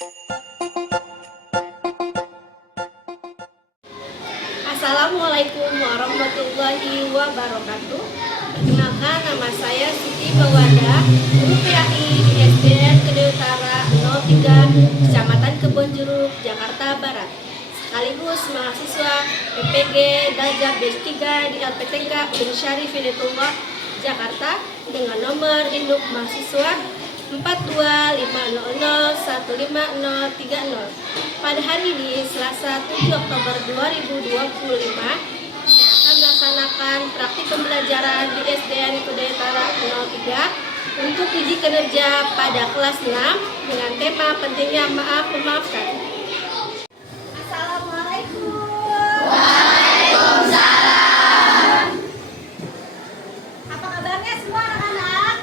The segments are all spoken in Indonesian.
Assalamualaikum warahmatullahi wabarakatuh. Perkenalkan, nama saya Siti Bawanda, guru PAI di SDN Kedai Utara 03, Kecamatan Kebonjeruk, Jakarta Barat. Sekaligus mahasiswa PPG Darjah B3 di LPTK Uin Syarif Hidayatullah, Jakarta, dengan nomor induk mahasiswa 425001530. Pada hari ini, Selasa 7 Oktober 2025, saya akan melaksanakan praktik pembelajaran di SDN Kedai Utara 03 untuk uji kinerja pada kelas 6 dengan tema pentingnya maaf memaafkan. Assalamualaikum. Waalaikumsalam. Apa kabarnya semua anak-anak?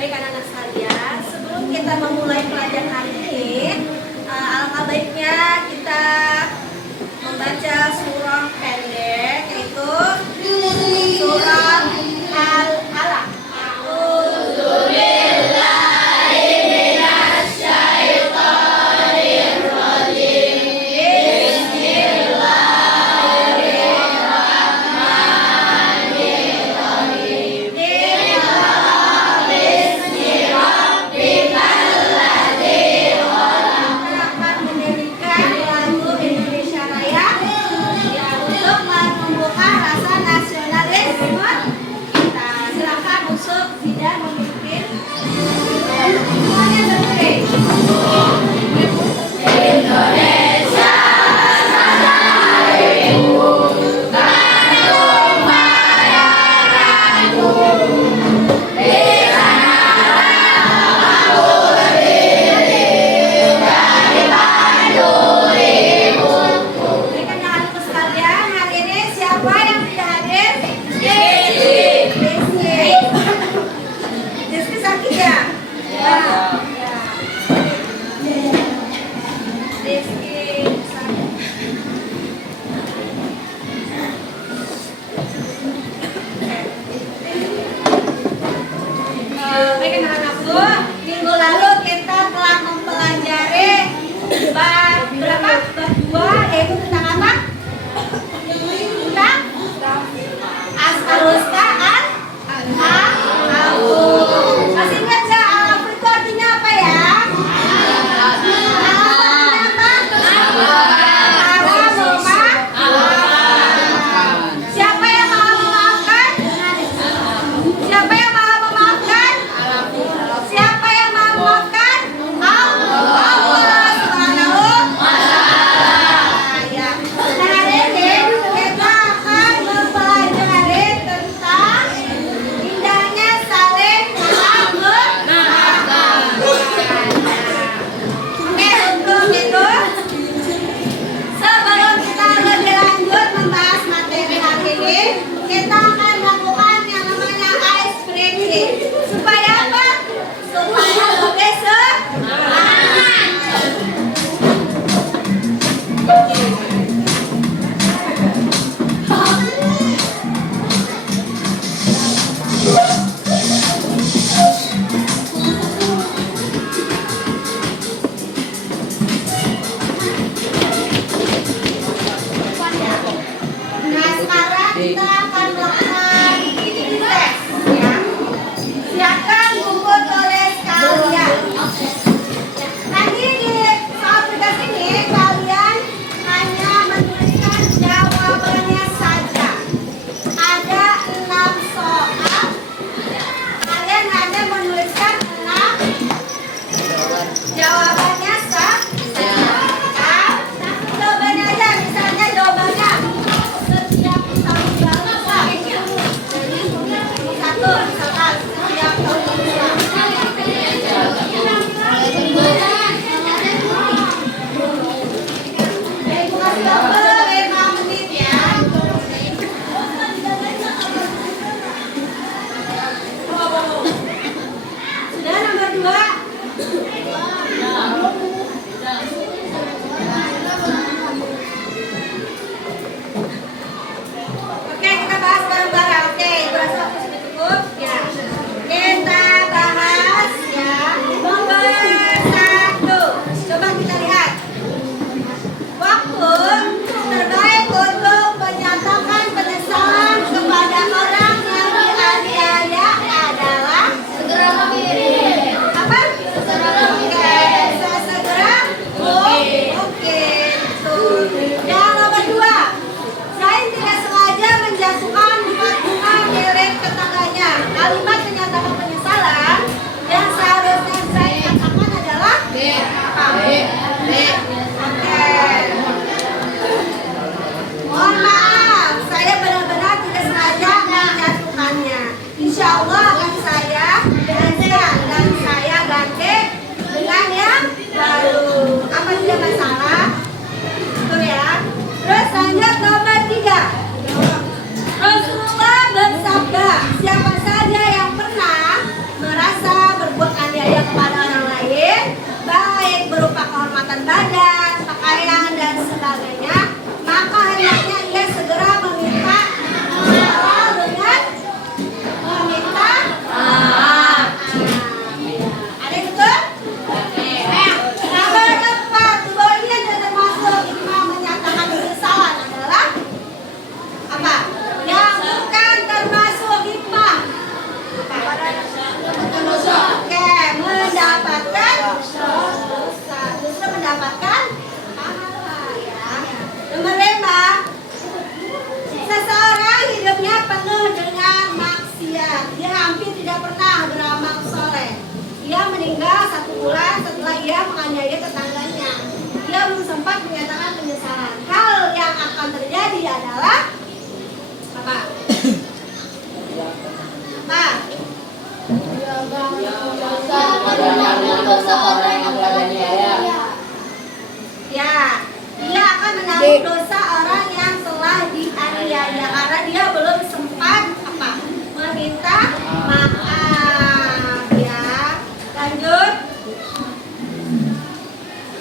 Baik anak-anak sekalian, sebelum kita memulai pelajaran hari ini, alangkah baiknya kita membaca surah pendek, yaitu surah Al-Alaq. Baik anak-anakku, minggu lalu kita telah mempelajari bab berapa? Bab 2, yaitu tentang apa? Tentang As'alustaan Al-Afu. Masih ingat nggak Al-Afu itu artinya apa ya? Al-Afu artinya apa? Siapa yang maha memaafkan? Siapa yang maha memaafkan? Siapa yang maha memaafkan? Allah Subhanahu wa ta'ala. Ya, kita akan melakukan tes ya. Silakan kumpul tulis kalian. Nanti di soal tugas ini kalian hanya menuliskan jawabannya saja. Ada 6 soal. Kalian hanya menuliskan 6 jawabannya saja. Jawabannya aja, misalnya jawabannya setiap tahun baru satu, misalkan setiap tahun baru. Sudah nomor 2. Oke, kita bahas bareng-bareng. Oke, berasa waktu sudah cukup ya. Kita bahas ya. Nomor 1. Coba kita lihat. Waktu terbaik untuk menyatakan penyesalan kepada orang yang dianiaya adalah segera mengirim. Apa? Segera mengirim. Sesegera mungkin. Tuh. Yang nomor 2. Selain tidak sengaja menjatuhkan bunga milik tetangganya. Kalimat menyatakan penyesalan yang seharusnya saya katakan adalah apa? Oke. Mohon maaf, saya benar-benar tidak sengaja menjatuhkannya. Insya Allah akan saya bereskan dan saya ganti dengan yang baru. Apa tidak masalah? Betul ya. Terus lanjut nomor 3. Rasulullah bersabda, siapa saja yang pernah merasa berbuat aniaya kepada orang lain, baik berupa kehormatan badan, pakaian dan sebagainya, maka hendaknya ia segera meminta maaf dengan meminta maaf. Ada yang betul? Nomor 4, bahwa ini yang termasuk hikmah menyatakan penyesalan adalah apa? Yang bukan termasuk hikmah. Oke, mendapatkan dosa. Justru mendapatkan pahala ya. Nomor 5, seseorang hidupnya penuh dengan maksiat. Dia hampir tidak pernah beramal soleh. Ia meninggal 1 bulan setelah ia menganiaya tetangganya. Dia belum sempat menyatakan penyesalan. Hal yang akan terjadi adalah apa? Apa? Ya, dia akan menanggung dosa orang yang telah dianiaya karena dia belum sempat apa? Meminta maaf ya. Lanjut.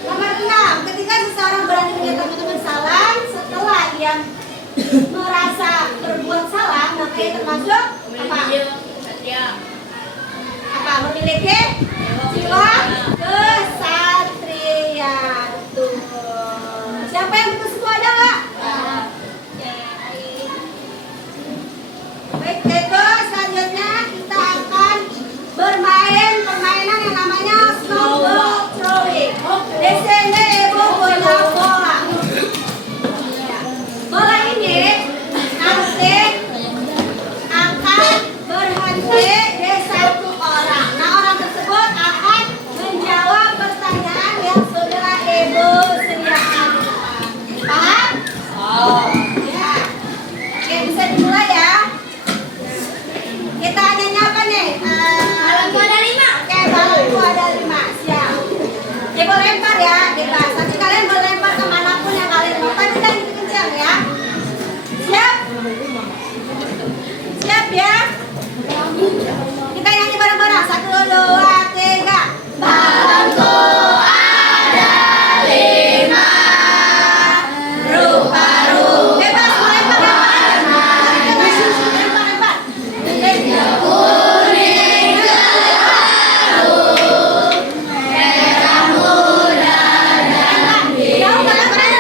Nomor 6, ketika seseorang berani menyatakan penyesalan setelah ia merasa berbuat salah, maka ia termasuk apa? Apa? Memiliki jiwa kesatriaan. Tuh. Siapa yang betul semua, ada nggak? Baik, itu selanjutnya kita akan bermain permainan yang namanya snowball throwing. Di sini ibu punya bola. Bola ini nanti akan berhenti di 1 orang. Nah, orang tersebut akan menjawab pertanyaan yang sudah ibu sediakan. Paham? Ya. Oke, bisa dimulai ya. Kita nyanyi apa nih? Balonku ada 5. Oke, balonku ada 5. Siap. Ibu lempar ya, bebas. Nanti kalian boleh lempar kemanapun yang kalian mau. Tapi jangan kencang ya. Siap? Siap ya? Kita nyanyi bareng-bareng. 1, 2, 3. Balonku ada 5. Rupa-rupa. Bebas, mau lempar aja. Lempar. Kuning selalu, merah muda dan biru. Jauh, lempar aja.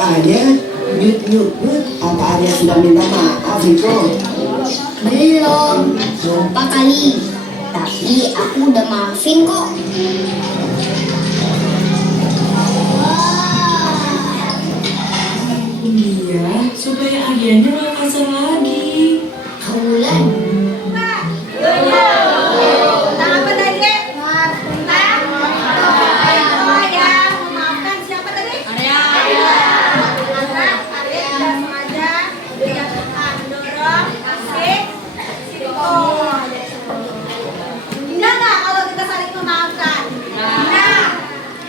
doanya nyut apa Arya sudah minta maaf itu? Belum, lupa kali. Tapi aku udah maafin kok. Iya, supaya Aryanya nggak kasar lagi. Bulan. Tentang apa tadi? Tentang oh ya, memaafkan siapa tadi? Arya. Arya tidak sengaja dia mendorong asik. Oh, indah nggak kalau kita saling memaafkan? Nah,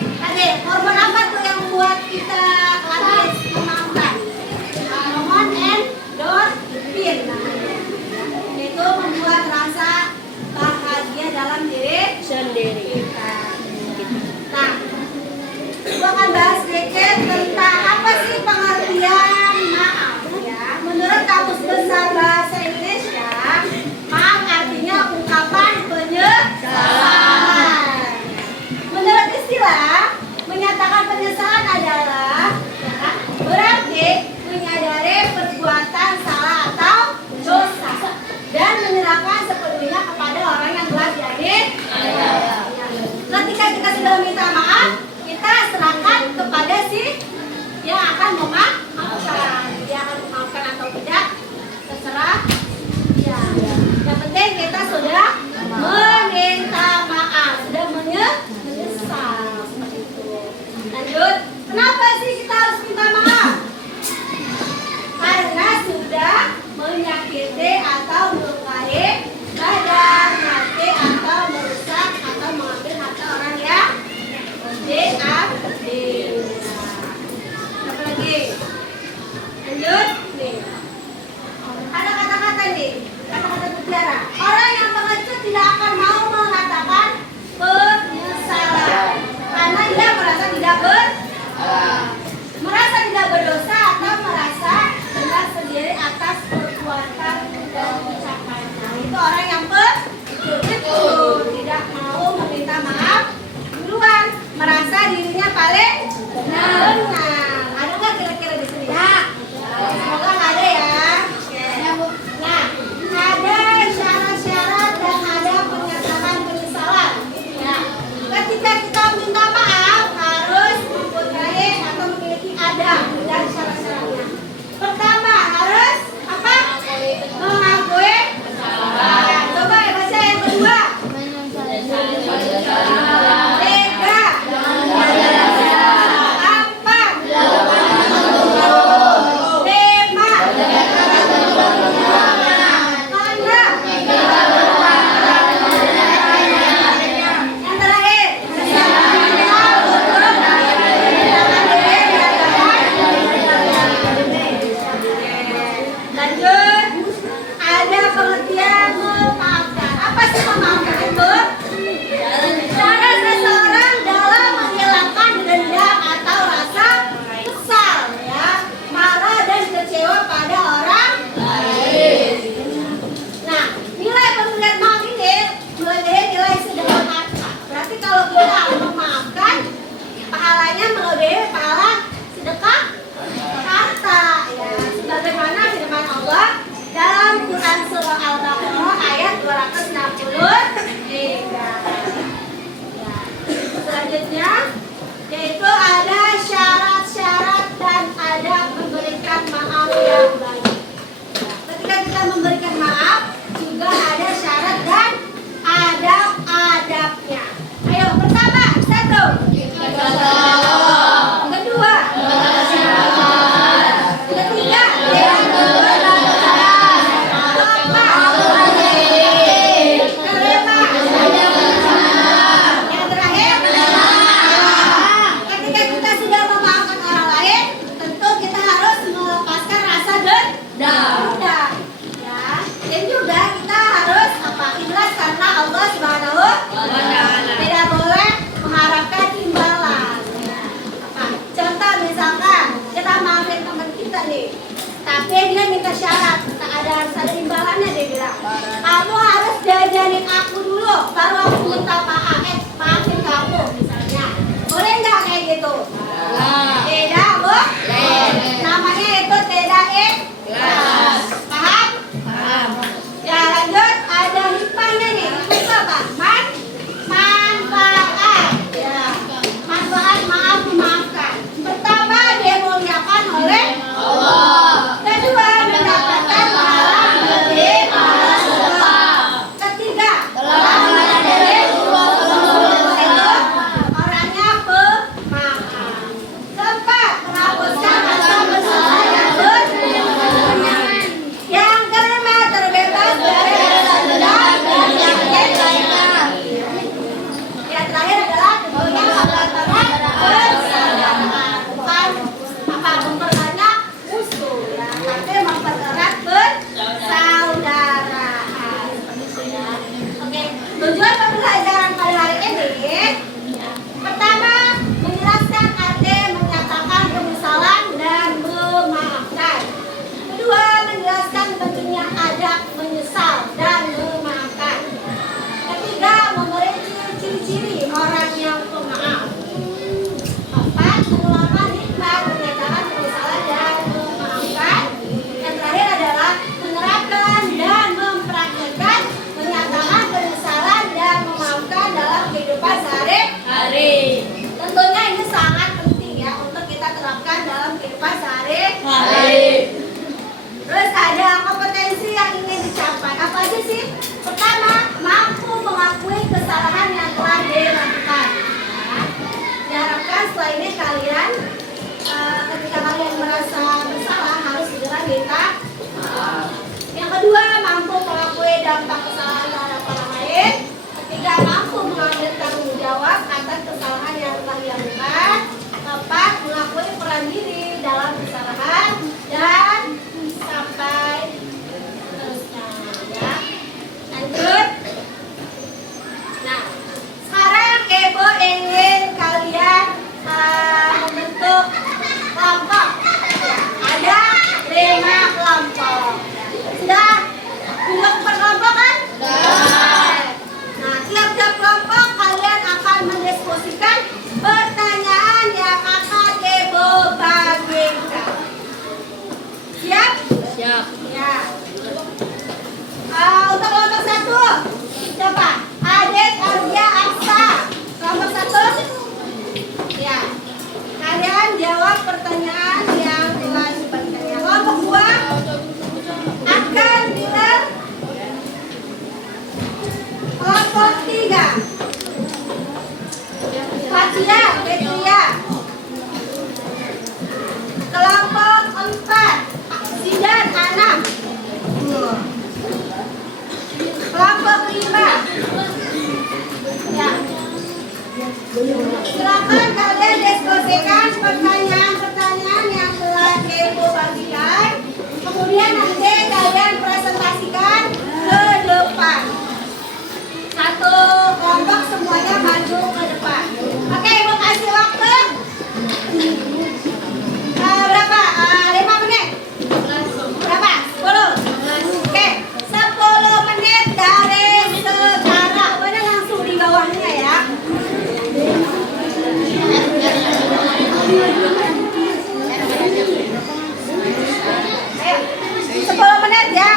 tadi hormon apa tuh yang membuat kita habis memaafkan? Hormon endorfin. Itu membuat rasa bahagia dalam diri sendiri. Nah, gua akan bahas sedikit tentang apa sih pengertian maaf ya. Menurut Kamus Besar Bahasa Indonesia, maaf artinya ungkapan penyesalan. Menurut istilah, menyatakan penyesalan adalah berarti menyadari perbuatan salah atau dosa dan menyerahkan sepenuhnya kepada orang yang telah jadi. Ketika kita sudah minta maaf, kita serahkan kepada si yang akan memaafkan. Dia akan memaafkan atau tidak, terserah dia. Yang penting kita sudah meminta maaf, sudah menyesal seperti itu. Lanjut, kenapa sih kita harus minta maaf? Karena sudah menyakiti atau melukai badan, hati atau merusak atau mengambil harta orang yang diambil. Apa lagi? Lanjut nih. Ada kata-kata nih, kata-kata mutiara. Orang yang pengecut tidak akan mau mengatakan penyesalan karena dia merasa tidak berdosa atau merasa benar sendiri atas perbuatan dan ucapannya. Itu orang yang pengecut, tidak mau meminta maaf duluan, merasa dirinya paling benar. Ada nggak kira-kira di sini? Semoga nggak ada ya. Oke. Nah, ada syarat-syarat dan ada penyesalan. Ya. Ketika kita minta maaf harus mempunyai atau memiliki adab dan syarat-syaratnya. Pertama harus apa? Mengakui kesalahan. Coba ya baca yang kedua. Tiga. Empat. Lima. Enam. Yang terakhir. Lanjut, ada pengertian memaafkan. Apa sih memaafkan itu? Cara seseorang dalam menghilangkan dendam atau rasa kesal, ya, marah dan kecewa pada orang lain. Nah, nilai pemberian maaf ini melebihi nilai sedekah harta. Berarti kalau kita memaafkan, pahalanya melebihi pahala sedekah harta, ya. Sebagaimana firman Allah dalam Quran surah Al-Baqarah ayat 263. Ya. Selanjutnya yaitu ada syarat-syarat dan ada memberikan maaf yang baik. Ketika kita memberikan maaf juga ada syarat dan adab-adabnya. Ayo pertama, satu. Kedua. Ketiga. Kelima. Yang terakhir. Ketika kita sudah memaafkan orang lain, tentu kita harus melepaskan rasa dendam. Ya. Dan juga kita harus ikhlas karena Allah Subhanahu wa Ta'ala. Tidak boleh mengharapkan imbalan. Contoh misalkan kita maafin teman kita nih, tapi dia minta syarat, harus ada imbalannya. Dia bilang, kamu harus jajanin aku dulu, baru aku minta maafin kamu misalnya. Boleh nggak kayak gitu? Tidak boleh. kehidupan sehari-hari. Terus ada kompetensi yang ingin dicapai. Apa aja sih? Pertama, mampu mengakui kesalahan yang telah dilakukan. Nah, diharapkan setelah ini kalian ketika kalian merasa bersalah harus segera minta. Yang kedua, mampu mengakui dampak kesalahan terhadap orang lain. Ketiga, mampu mengambil tanggung jawab atas kesalahan yang telah dilakukan. Keempat, mengakui peran diri dalam kesalahan. Dan sampai terusnya ya. Lanjut. Nah, sekarang Ibu ingin kalian membentuk kelompok. Ada 5 kelompok. Sudah bentuk per kelompok kan? Nah, tiap-tiap kelompok kalian akan mendiskusikan pertanyaan yang akan Ibu bagikan. Siap? Siap. Ya. Untuk kelompok 1, coba Adik Ardia Aksa. Kelompok 1. Ya. Kalian jawab pertanyaan yang telah dibagikan. Kelompok 2 akan Peter. Kelompok 3 Fatia Petria. Kelompok 4 Sidan Anam. Kelompok 5 ya. Silakan kalian diskusikan pertanyaan-pertanyaan yang telah Ibu bagikan. Kemudian nanti kalian presentasikan ke depan. Satu kelompok semuanya maju ke depan. Oke, Ibu kasih waktu. Berapa? 5 menit. Berapa? 10. Oke, 10 menit dari sekarang. Pokoknya langsung di bawahnya ya. Ayo, 10 menit ya.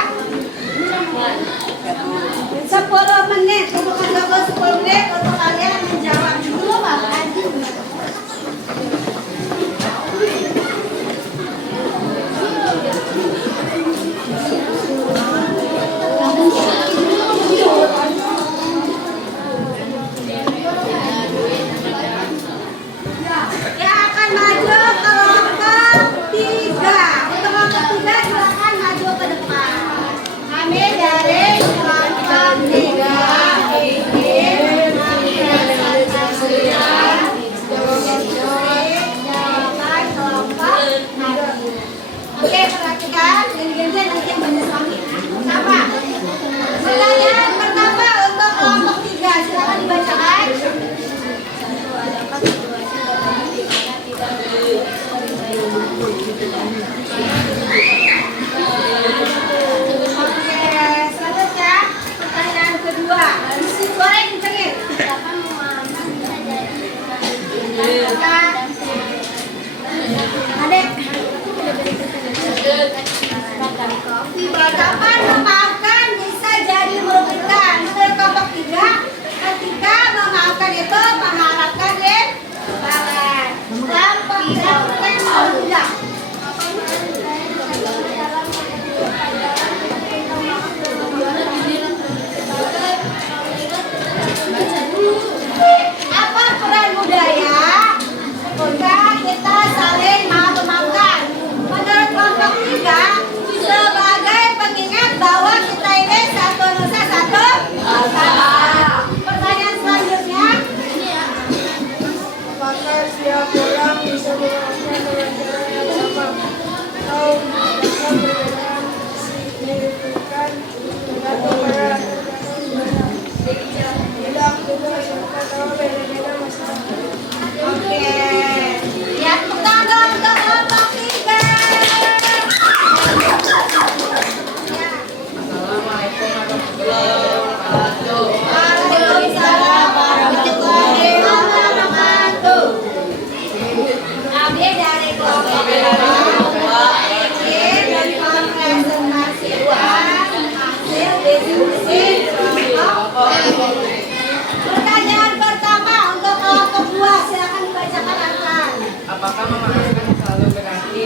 10 menit untuk menjawab 10 menit untuk kalian menjawab dulu Pak. Yang akan maju kelompok 3. Untuk kelompok 3 silakan maju ke depan. Kami dari kelompok 3 ingin mempresentasikan jawaban kelompok 1. Oke, perhatikan ini nanti yang banyak suami. Sama. Pertanyaan pertama untuk kelompok 3 silakan dibacakan. Oke, selanjutnya pertanyaan kedua. Suara yang kencengin. Adek. Kapan memaafkan bisa jadi merugikan? Menurut kelompok 3, ketika memaafkan itu mengharapkan imbalan. Kelompok 3 apa peran budaya ketika kita saling maaf-maafkan? Menurut kelompok 3, sebagai pengingat bahwa kita ini satu nusa satu bangsa. Pertanyaan selanjutnya, apakah setiap orang bisa memaafkan dengan cara yang sama atau ada perbedaan signifikan tergantung pada tidak juga serta tahu beda-beda masalah. Oke, lihat tepuk tangan untuk kelompok 3. Waalaikumsalam warahmatullahi wabarakatuh. Kami dari kelompok 2 ingin mempresentasikan hasil diskusi kelompok. Pertanyaan pertama untuk kelompok 2 silakan dibacakan Arkan. Apakah memaafkan selalu berarti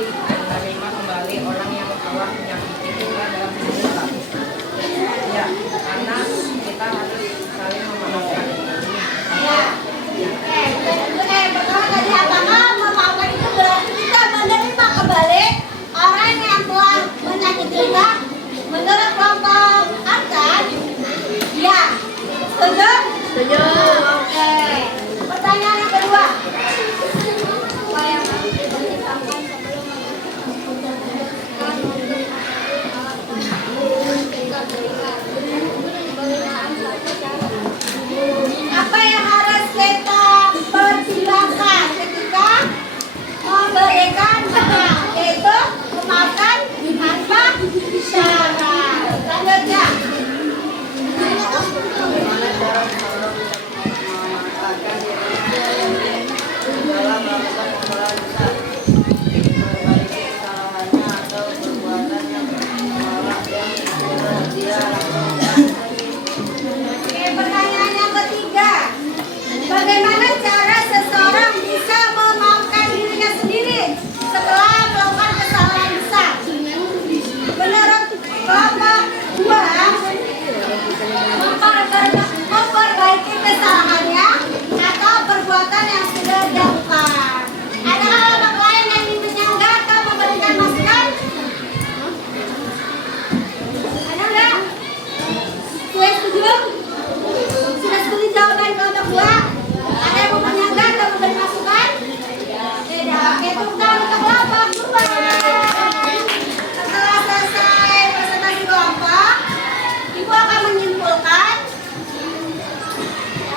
Setuju? Setuju. Oke. Pertanyaan yang kedua. Apa yang harus kita pertimbangkan ketika memberikan maaf? Yaitu memaafkan tanpa syarat. Selanjutnya. Bagaimana cara seorang bisa memanfaatkan dirinya dalam melakukan kesalahan besar, memperbaiki kesalahannya atau perbuatan yang salah yang sudah dia lakukan. Oke, pertanyaan yang ketiga. Bagaimana cara seseorang bisa memaafkan dirinya sendiri setelah melakukan kesalahan besar? Menurut kelompok 2, memperbaiki kesalahannya atau perbuatan yang sudah dilakukan. Ada kelompok lain yang ingin menyanggah atau memberikan masukan? Ada nggak? Sudah setuju? Sudah setuju jawaban kelompok 2? Ada yang mau menyanggah atau memberi masukan? Tidak. Oke, tepuk tangan untuk kelompok 2. Setelah selesai presentasi kelompok, Ibu akan menyimpulkan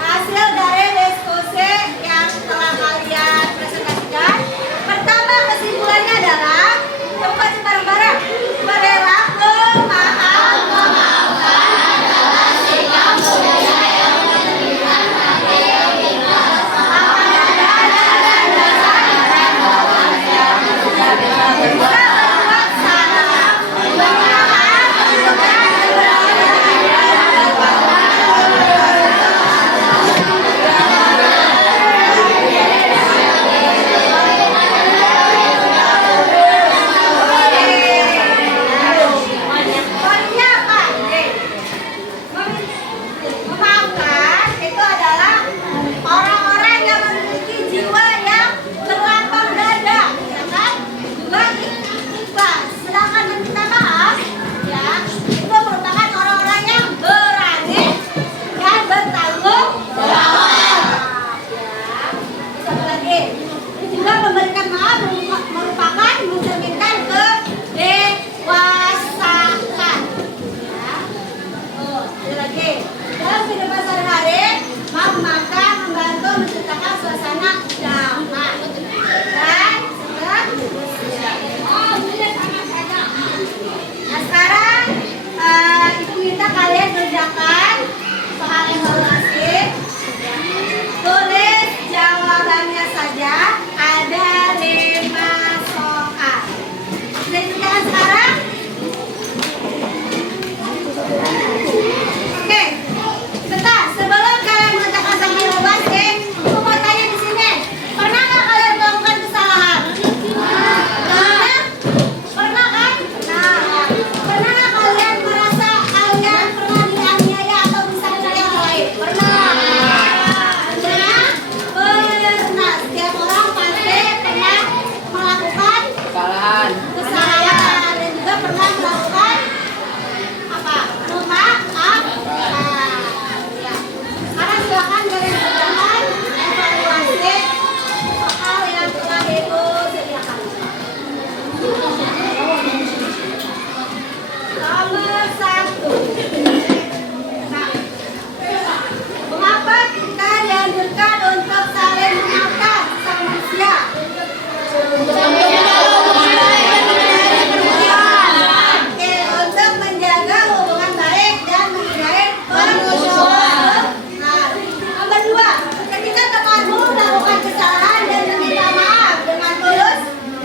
hasil dari diskusi yang telah kalian presentasikan. Pertama, kesimpulannya adalah coba baca bareng-bareng. Perilaku memaafkan adalah sikap budaya yang menunjukkan hati yang ikhlas, amanah dan kesadaran bahwa setiap manusia bisa berbuat salah. Bermaaf bukan poinnya apa? Memaafkan itu adalah orang-orang yang memiliki jiwa yang berlapang dada, ya kan? Juga ikhlas. Sedangkan meminta maaf, ya, itu merupakan orang-orang yang berani dan bertanggung jawab. Ya, satu lagi. Juga memberikan maaf merupakan mencerminkan kedewasaan. Ya. Oh, ada lagi. Dalam kehidupan sehari-hari, memaafkan membantu menciptakan suasana damai dan Nah, sekarang Ibu minta kalian kerjakan soal evaluasi. Tulis jawabannya saja. Ada 5 soal. Bisa dikerjakan sekarang? Oke, bentar. Sebelum kalian mengerjakan soal evaluasi, aku mau tanya di sini. Pernah nggak kalian melakukan kesalahan? Pernah kan? Nah, pernah nggak kalian merasa kalian pernah dianiaya atau disakiti orang lain? Pernah. Pernah? Pernah. Setiap orang pasti pernah melakukan kesalahan dan juga pernah melakukan apa? Memaafkan. Ya. Sekarang silakan kalian kerjakan evaluasi soal yang telah Ibu sediakan. Nomor 1. Nah, mengapa kita dianjurkan untuk saling memaafkan sesama manusia? Oke, untuk menjaga hubungan baik dan menghindari permusuhan. Nah, nomor 2. Ketika temanmu melakukan kesalahan dan meminta maaf dengan tulus,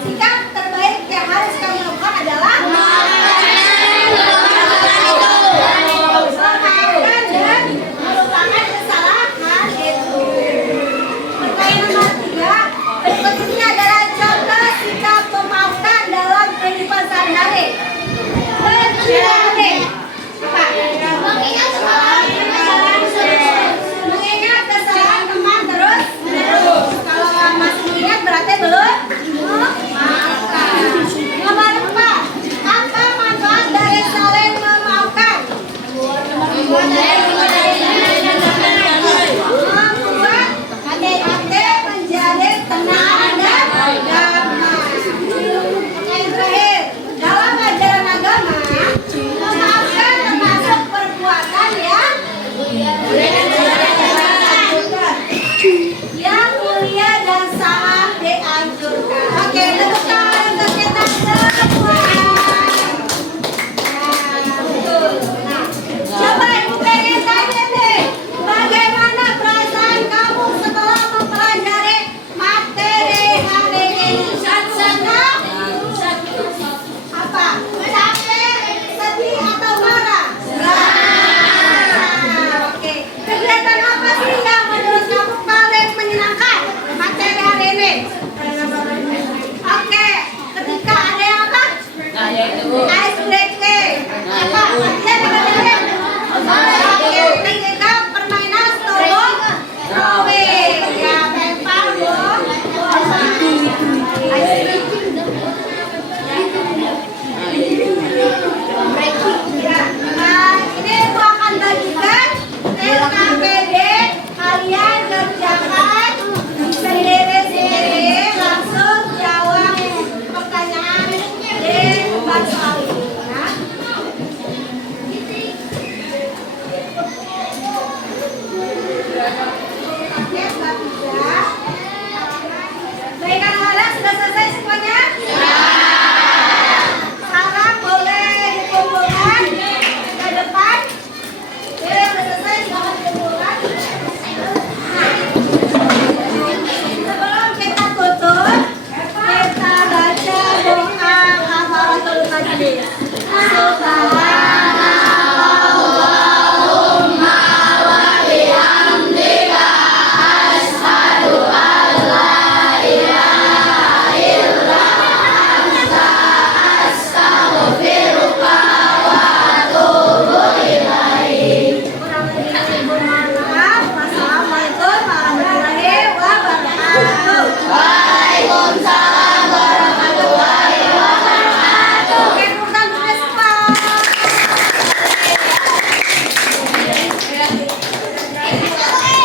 sikap terbaik yang harus kamu lakukan adalah memaafkan. Ice breaking. Apa? Ya, dengar. Oke, ini kita permainan throwing. Ya, lempar bola. Ice breaking. Ya, ini aku akan bagikan LKPD. Kalian kerjakan sendiri-sendiri, langsung jawab pertanyaan di bahasa ini ya. Oke, bab 3. Baik, anak-anak sudah selesai semuanya? Sekarang boleh dikumpulkan ke depan. Oke, sudah selesai, silahkan dikumpulkan. Sebelum kita tutup, kita baca doa kafaratul majlis. Subhanallah.